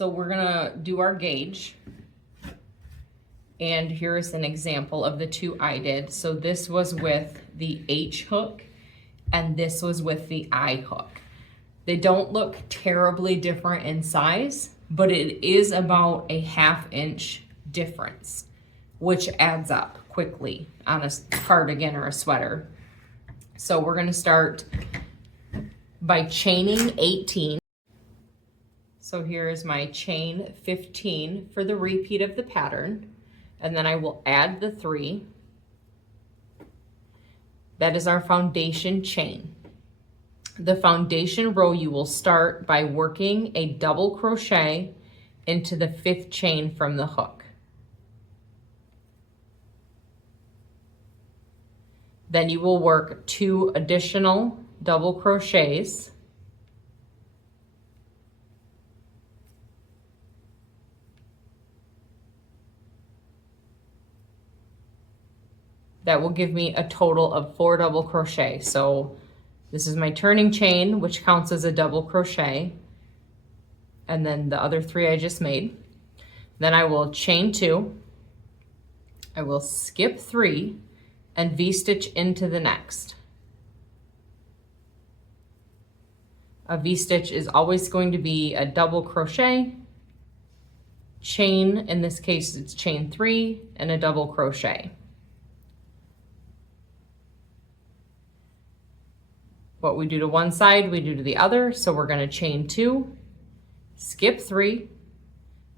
So we're gonna do our gauge. And here's an example of the two I did. So this was with the H hook and this was with the I hook. They don't look terribly different in size, but it is about a 1/2 inch difference, which adds up quickly on a cardigan or a sweater. So we're gonna start by chaining 18. So here is my chain 15 for the repeat of the pattern. And then I will add the 3. That is our foundation chain. The foundation row, you will start by working a double crochet into the 5th chain from the hook. Then you will work 2 additional double crochets. That will give me a total of 4 double crochet. So this is my turning chain, which counts as a double crochet. And then the other 3 I just made. Then I will chain 2. I will skip 3 and V-stitch into the next. A V-stitch is always going to be a double crochet, chain, in this case it's chain 3, and a double crochet. What we do to one side, we do to the other. So we're going to chain 2, skip 3,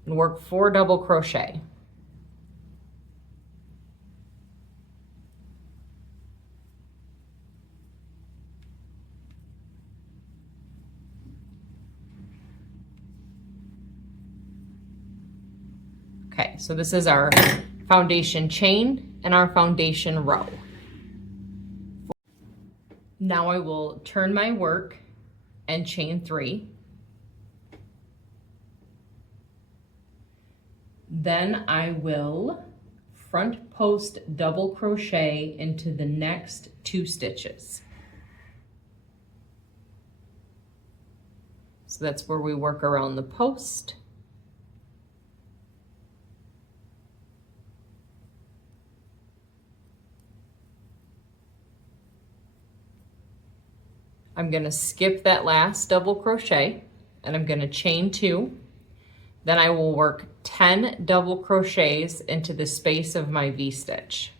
and work 4 double crochet. Okay, so this is our foundation chain and our foundation row. Now I will turn my work and chain 3. Then I will front post double crochet into the next 2 stitches. So that's where we work around the post. I'm going to skip that last double crochet and I'm going to chain 2. Then I will work 10 double crochets into the space of my V-stitch.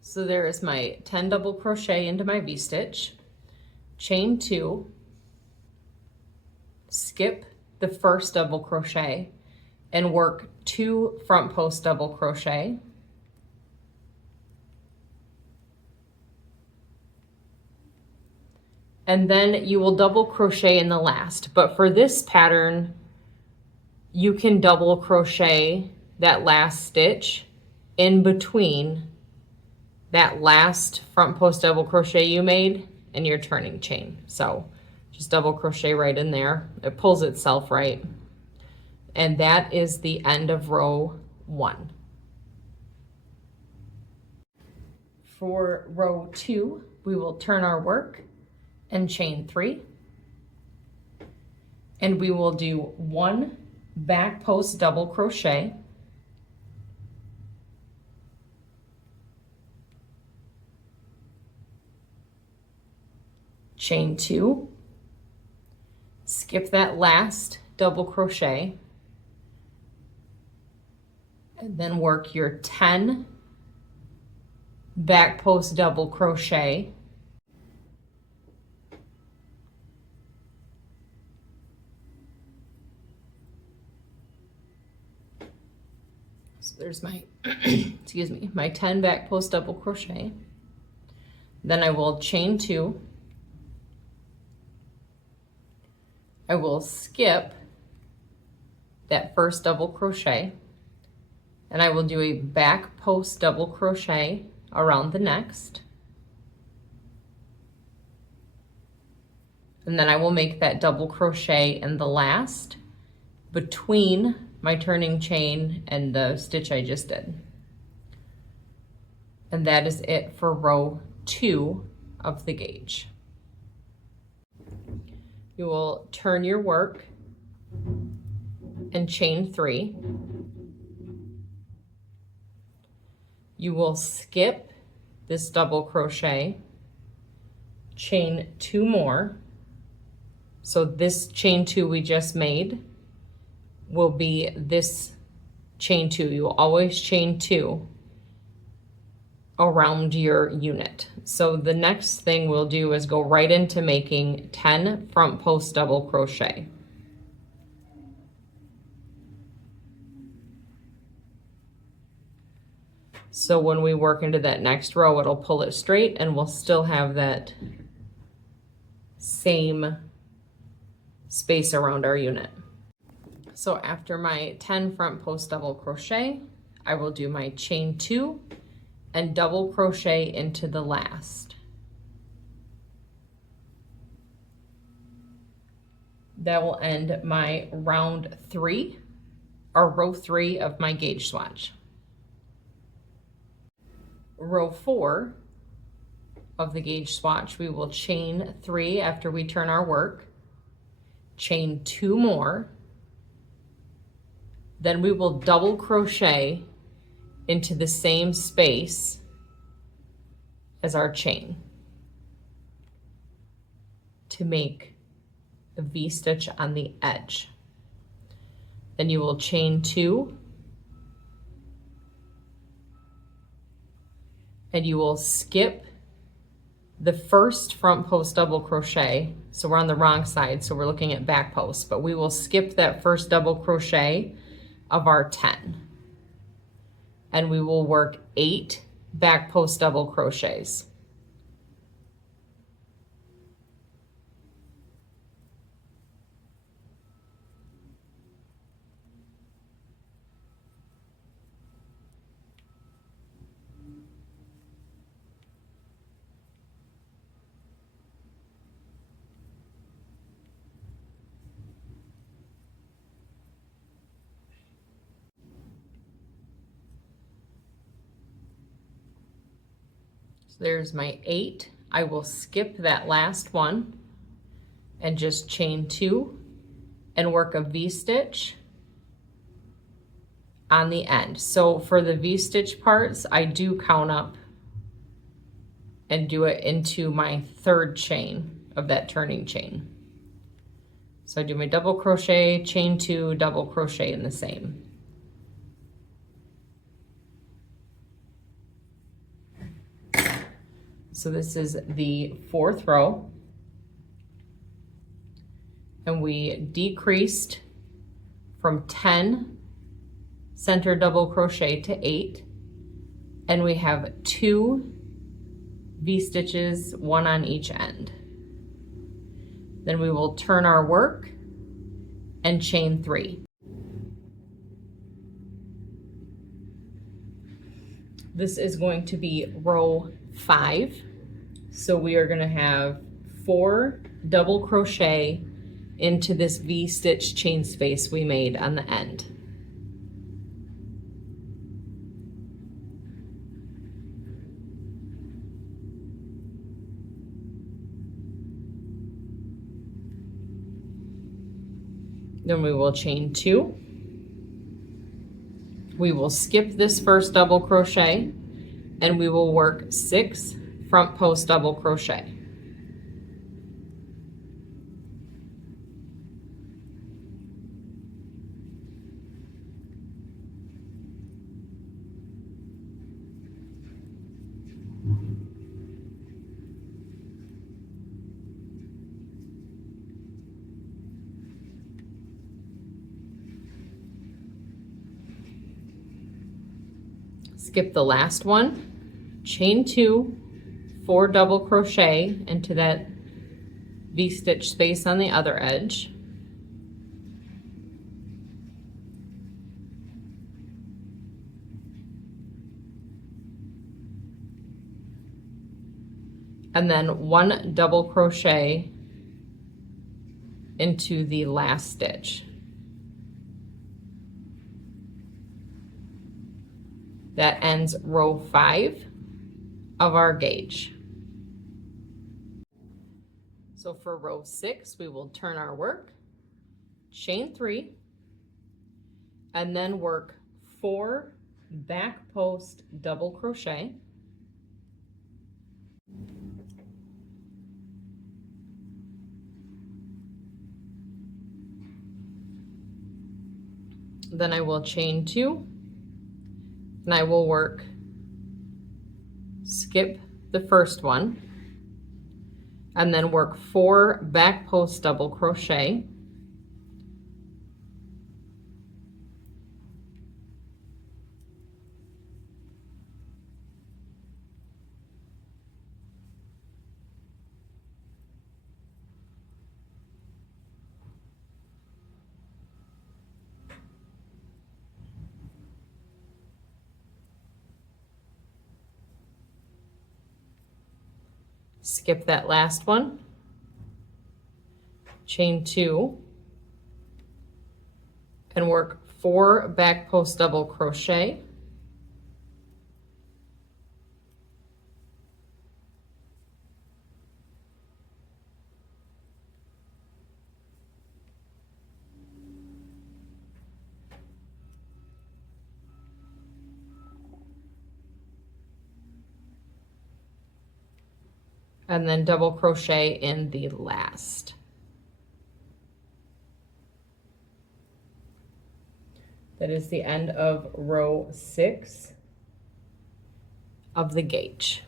So there is my 10 double crochet into my V-stitch, chain 2, skip the first double crochet and work 2 front post double crochet. And then you will double crochet in the last, but for this pattern, you can double crochet that last stitch in between that last front post double crochet you made and your turning chain. So just double crochet right in there. It pulls itself right. And that is the end of row 1. For row 2, we will turn our work and chain 3. And we will do 1 back post double crochet. Chain 2. Skip that last double crochet and then work your 10 back post double crochet. So there's my, excuse me, my 10 back post double crochet. Then I will chain 2. I will skip that first double crochet and I will do a back post double crochet around the next. And then I will make that double crochet in the last between my turning chain and the stitch I just did. And that is it for row 2 of the gauge. You will turn your work and chain 3. You will skip this double crochet, chain 2 more. So this chain 2 we just made will be this chain 2. You will always chain 2 around your unit. So the next thing we'll do is go right into making 10 front post double crochet. So when we work into that next row, it'll pull it straight and we'll still have that same space around our unit. So after my 10 front post double crochet, I will do my chain 2 and double crochet into the last. That will end my round 3 or row 3 of my gauge swatch. Row 4 of the gauge swatch, we will chain 3 after we turn our work, chain 2 more, then we will double crochet into the same space as our chain to make a V-stitch on the edge. Then you will chain 2 and you will skip the first front post double crochet. So we're on the wrong side, so we're looking at back post, but we will skip that first double crochet of our 10. And we will work 8 back post double crochets. There's my 8. I will skip that last one and just chain 2 and work a V-stitch on the end. So for the V-stitch parts, I do count up and do it into my 3rd chain of that turning chain. So I do my double crochet, chain 2, double crochet in the same. So this is the 4th row, and we decreased from 10 center double crochet to 8, and we have 2 V-stitches, 1 on each end. Then we will turn our work and chain 3. This is going to be row 5. So we are going to have 4 double crochet into this V-stitch chain space we made on the end. Then we will chain 2. We will skip this first double crochet and we will work 6 front post double crochet. Skip the last one, chain 2, 4 double crochet into that V-stitch space on the other edge. And then 1 double crochet into the last stitch. That ends row 5. of our gauge. So for row 6, we will turn our work, chain 3, and then work 4 back post double crochet. Then I will chain 2, and I will work, skip the first one, and then work 4 back post double crochet. Skip that last one, chain 2, and work 4 back post double crochet. And then double crochet in the last. That is the end of row 6 of the gauge.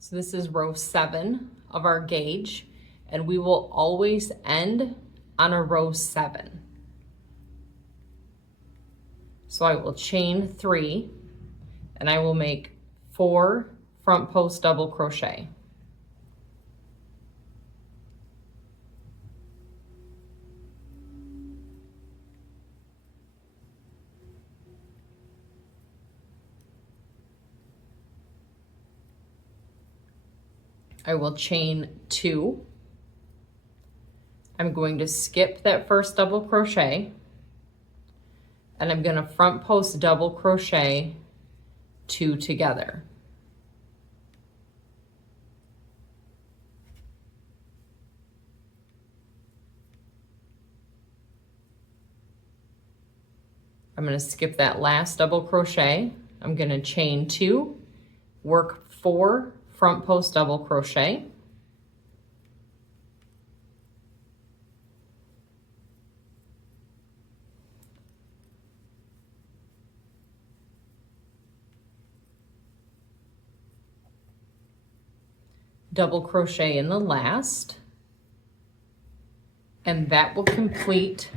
So this is row 7 of our gauge, and we will always end on a row 7. So I will chain 3, and I will make 4 front post double crochet. I will chain 2. I'm going to skip that first double crochet, and I'm going to front post double crochet 2 together. I'm going to skip that last double crochet. I'm going to chain 2, work 4 front post double crochet. Double crochet in the last, and that will complete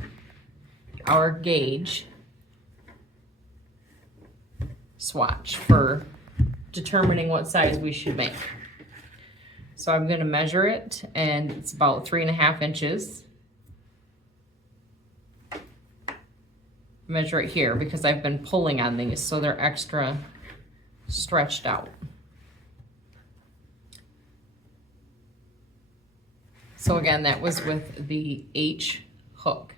our gauge swatch for determining what size we should make. So I'm going to measure it, and it's about 3.5 inches. Measure it here because I've been pulling on these, so they're extra stretched out. So again, that was with the H hook.